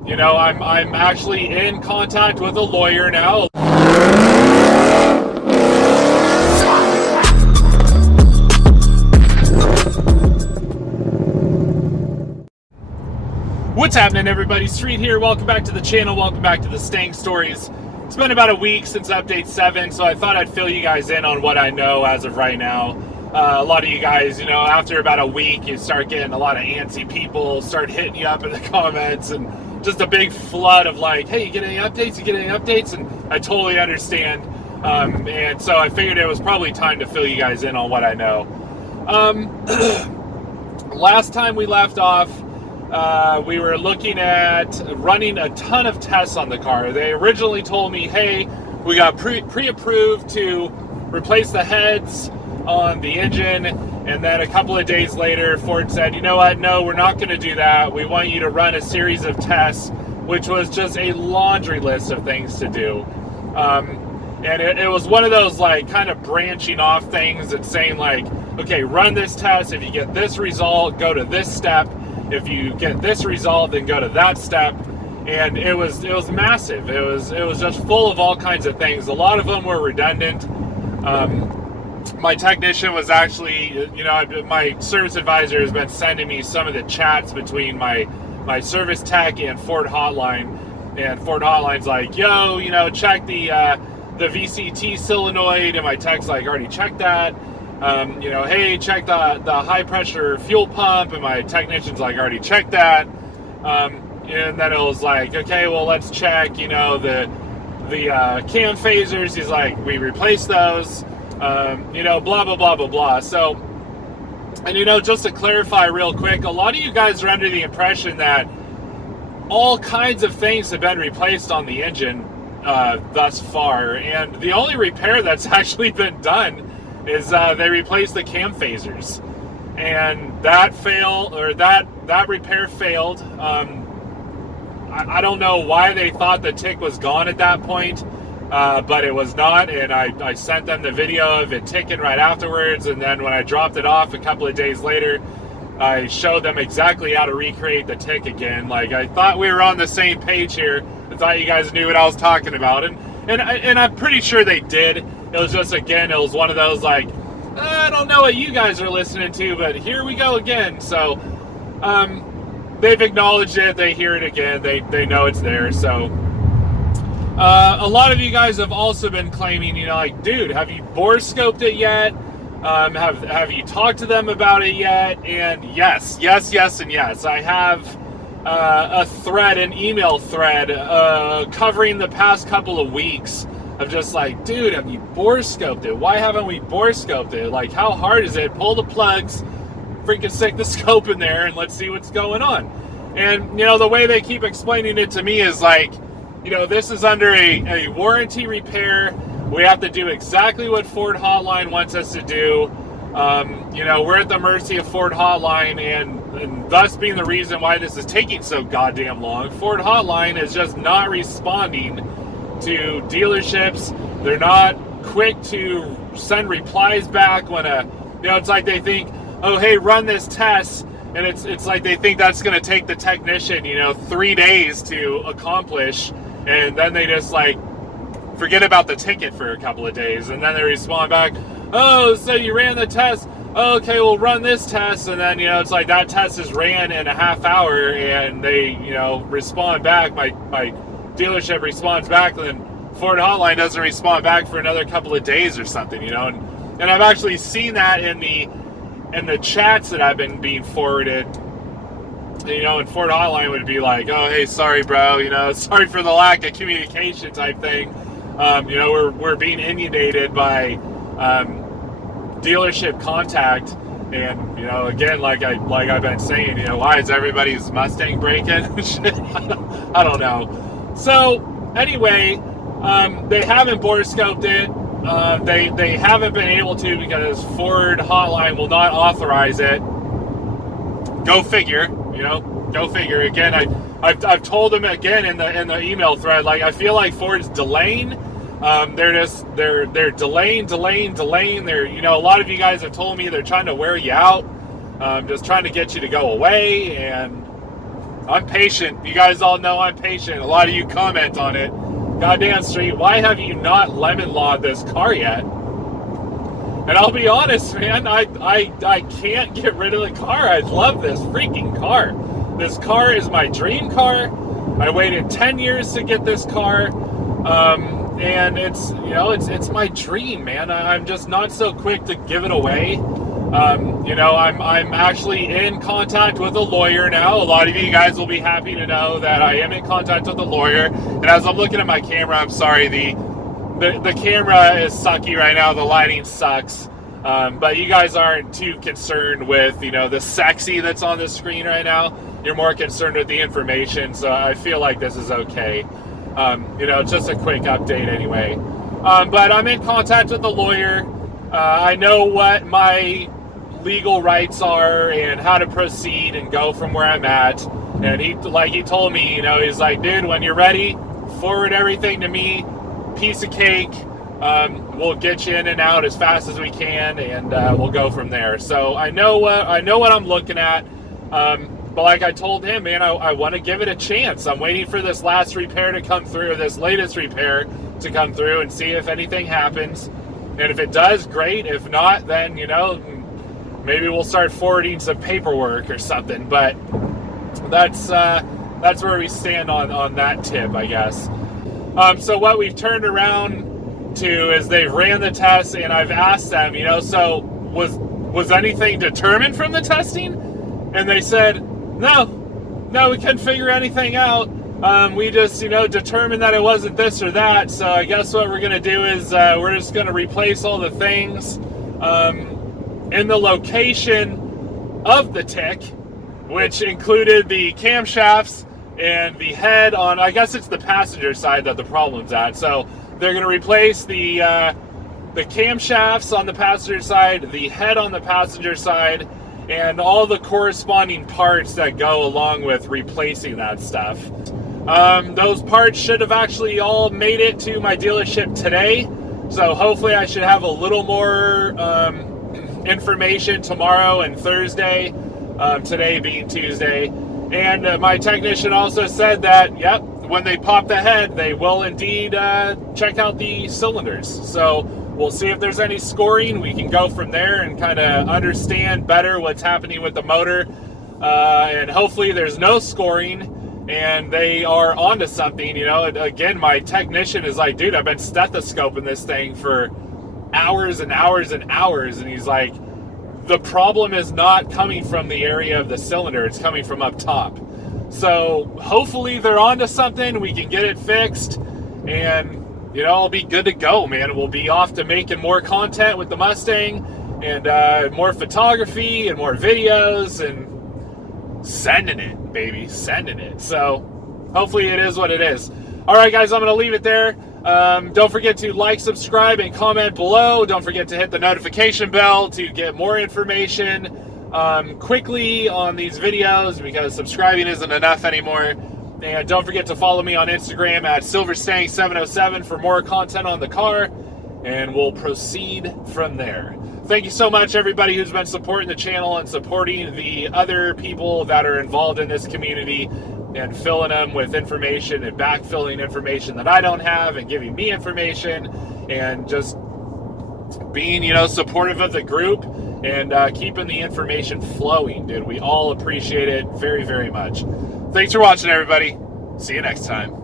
I'm actually in contact with a lawyer now. What's happening, everybody? Street here. Welcome back to the channel. Welcome back to the Stang Stories. It's been about a week since update 7, so I thought I'd fill you guys in on what I know as of right now. A lot of you guys, after about a week, you start getting a lot of antsy people start hitting you up in the comments, and just a big flood of like, hey, you get any updates? You get any updates? And I totally understand. And so I figured it was probably time to fill you guys in on what I know. Last time we left off, we were looking at running a ton of tests on the car. They originally told me, hey, we got pre-approved to replace the heads on the engine, and then a couple of days later, Ford said, you know what, no, we're not going to do that. We want you to run a series of tests, which was just a laundry list of things to do. And it was one of those like kind of branching off things and saying like, okay, run this test. If you get this result, go to this step. If you get this result, then go to that step. And it was massive. It was just full of all kinds of things. A lot of them were redundant. My technician was actually, my service advisor has been sending me some of the chats between my service tech and Ford Hotline. And Ford Hotline's like, yo, check the VCT solenoid. And my tech's like, already checked that. Hey, check the high pressure fuel pump, and my technician's like, already checked that. And then it was like, okay, well, let's check, the cam phasers. He's like, we replaced those, blah, blah, blah, blah, blah. So, and just to clarify real quick, a lot of you guys are under the impression that all kinds of things have been replaced on the engine thus far, and the only repair that's actually been done is they replaced the cam phasers, and that repair failed. I don't know why they thought the tick was gone at that point, but it was not, and I sent them the video of it ticking right afterwards, and then when I dropped it off a couple of days later, I showed them exactly how to recreate the tick again. Like, I thought we were on the same page here. I thought you guys knew what I was talking about, and I'm pretty sure they did. It was just, again, it was one of those like, I don't know what you guys are listening to, but here we go again. So they've acknowledged it. They hear it again. They know it's there. So a lot of you guys have also been claiming, like, dude, have you bore scoped it yet? Have you talked to them about it yet? And yes, and yes. I have an email thread covering the past couple of weeks of just like, dude, have you bore scoped it? Why haven't we bore scoped it? Like, how hard is it? Pull the plugs, freaking stick the scope in there, and let's see what's going on. And, the way they keep explaining it to me is like, this is under a warranty repair. We have to do exactly what Ford Hotline wants us to do. We're at the mercy of Ford Hotline, and thus being the reason why this is taking so goddamn long. Ford Hotline is just not responding to dealerships. They're not quick to send replies back when it's like they think, oh, hey, run this test, and it's like they think that's going to take the technician 3 days to accomplish, and then they just like forget about the ticket for a couple of days, and then they respond back, oh, so you ran the test, oh, okay, we'll run this test, and then it's like that test is ran in a half hour, and they respond back, my dealership responds back, and then Ford Hotline doesn't respond back for another couple of days or something, and I've actually seen that in the chats that I've been being forwarded, and Ford Hotline would be like, oh, hey, sorry, bro, sorry for the lack of communication type thing. We're being inundated by dealership contact, and again, like I've been saying, why is everybody's Mustang breaking? I don't know. So anyway, they haven't bore scoped it. They haven't been able to because Ford Hotline will not authorize it. Go figure. Go figure. Again, I've told them again in the email thread. Like, I feel like Ford's delaying. They're delaying. They're a lot of you guys have told me they're trying to wear you out, just trying to get you to go away, and I'm patient. You guys all know I'm patient. A lot of you comment on it. Goddamn Street, why have you not lemon lawed this car yet? And I'll be honest, man, I can't get rid of the car. I love this freaking car. This car is my dream car. I waited 10 years to get this car. And it's, you know, it's my dream, man. I'm just not so quick to give it away. You know, I'm actually in contact with a lawyer now. A lot of you guys will be happy to know that I am in contact with a lawyer. And as I'm looking at my camera, I'm sorry, the camera is sucky right now. The lighting sucks. But you guys aren't too concerned with, you know, the sexy that's on the screen right now. You're more concerned with the information. So I feel like this is okay. You know, just a quick update anyway. But I'm in contact with the lawyer. I know what my legal rights are and how to proceed and go from where I'm at. And he told me, you know, he's like, dude, when you're ready, forward everything to me. Piece of cake. We'll get you in and out as fast as we can, and we'll go from there. So I know what I'm looking at. But like I told him, man, I want to give it a chance. I'm waiting for this last repair to come through, or this latest repair to come through, and see if anything happens. And if it does, great. If not, then, you know, maybe we'll start forwarding some paperwork or something. But that's where we stand on that tip, I guess. So what we've turned around to is they've ran the tests, and I've asked them, you know, so was anything determined from the testing? And they said, no, we couldn't figure anything out. We just, you know, determined that it wasn't this or that. So I guess what we're going to do is we're just going to replace all the things in the location of the tick, which included the camshafts and the head on, I guess it's the passenger side that the problem's at. So they're going to replace the camshafts on the passenger side, the head on the passenger side, and all the corresponding parts that go along with replacing that stuff. Those parts should have actually all made it to my dealership today. So hopefully I should have a little more information tomorrow and Thursday, today being Tuesday. And my technician also said that, yep, when they pop the head, they will indeed check out the cylinders. So we'll see if there's any scoring. We can go from there and kind of understand better what's happening with the motor. And hopefully there's no scoring and they are onto something. You know, again, my technician is like, dude, I've been stethoscoping this thing for hours and hours and hours. And he's like, the problem is not coming from the area of the cylinder. It's coming from up top. So hopefully they're onto something. We can get it fixed and, you know, I'll be good to go, man. We'll be off to making more content with the Mustang and more photography and more videos and sending it, baby, sending it. So hopefully it is what it is. All right, guys, I'm going to leave it there. Don't forget to like, subscribe, and comment below. Don't forget to hit the notification bell to get more information quickly on these videos, because subscribing isn't enough anymore. And don't forget to follow me on Instagram at SilverStang707 for more content on the car, and we'll proceed from there. Thank you so much, everybody who's been supporting the channel and supporting the other people that are involved in this community and filling them with information and backfilling information that I don't have and giving me information and just being, you know, supportive of the group and keeping the information flowing, dude. We all appreciate it very, very much. Thanks for watching, everybody. See you next time.